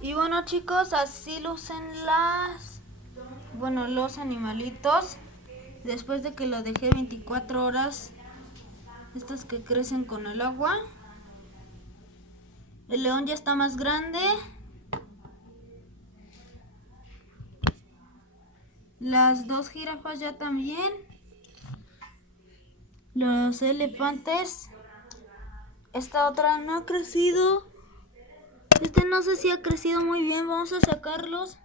Y bueno, chicos, así lucen los animalitos. Después de que lo dejé 24 horas, estos que crecen con el agua. El león ya está más grande. Las dos jirafas ya también. Los elefantes. Esta otra no ha crecido. Este no sé si ha crecido muy bien. Vamos a sacarlos.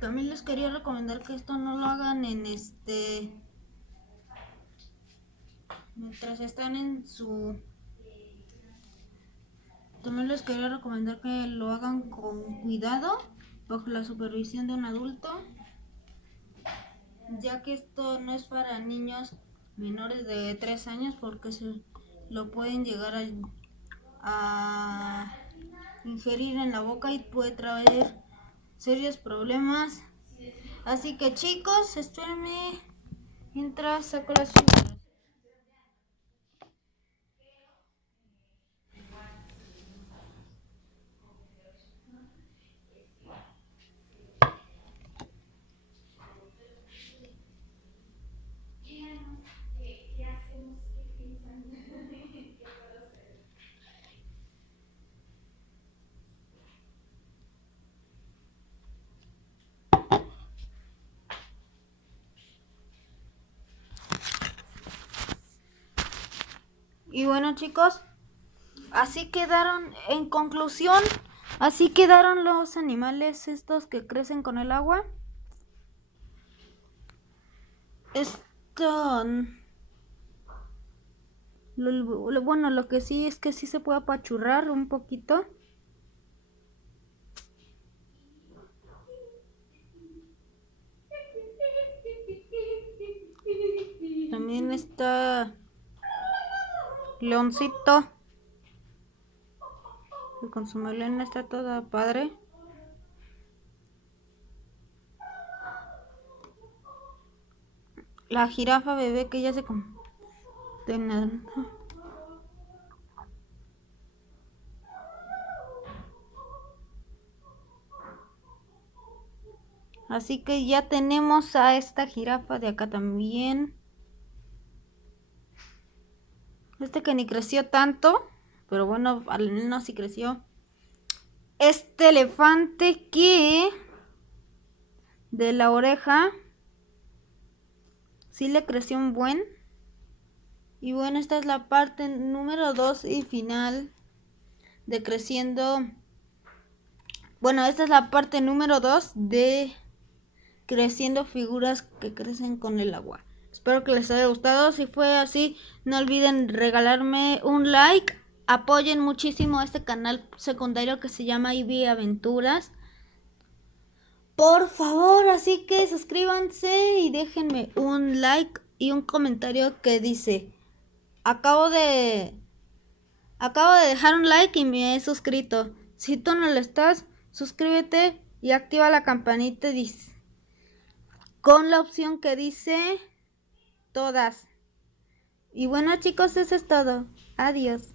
También les quería recomendar que esto no lo hagan mientras están en su... También les quería recomendar que lo hagan con cuidado, bajo la supervisión de un adulto, ya que esto no es para niños menores de 3 años porque se lo pueden llegar a ingerir en la boca y puede traer serios problemas. Así que chicos, espérenme mientras saco las figuras. Y bueno, chicos, así quedaron, en conclusión, así quedaron los animales estos que crecen con el agua. Esto, bueno, lo que sí es que sí se puede apachurrar un poquito. También está Leoncito, que con su melena está toda padre. La jirafa bebé que ya se Así que ya tenemos a esta jirafa de acá también. Este que ni creció tanto, pero bueno, al menos sí creció. Este elefante que de la oreja sí le creció un buen. Y bueno, esta es la parte número 2 y final de creciendo. Bueno, esta es la parte número 2 de creciendo figuras que crecen con el agua. Espero que les haya gustado. Si fue así, no olviden regalarme un like. Apoyen muchísimo a este canal secundario que se llama Ivy Aventuras. Por favor, así que suscríbanse y déjenme un like y un comentario que dice: Acabo de dejar un like y me he suscrito. Si tú no lo estás, suscríbete y activa la campanita con la opción que dice todas. Y bueno, chicos, eso es todo. Adiós.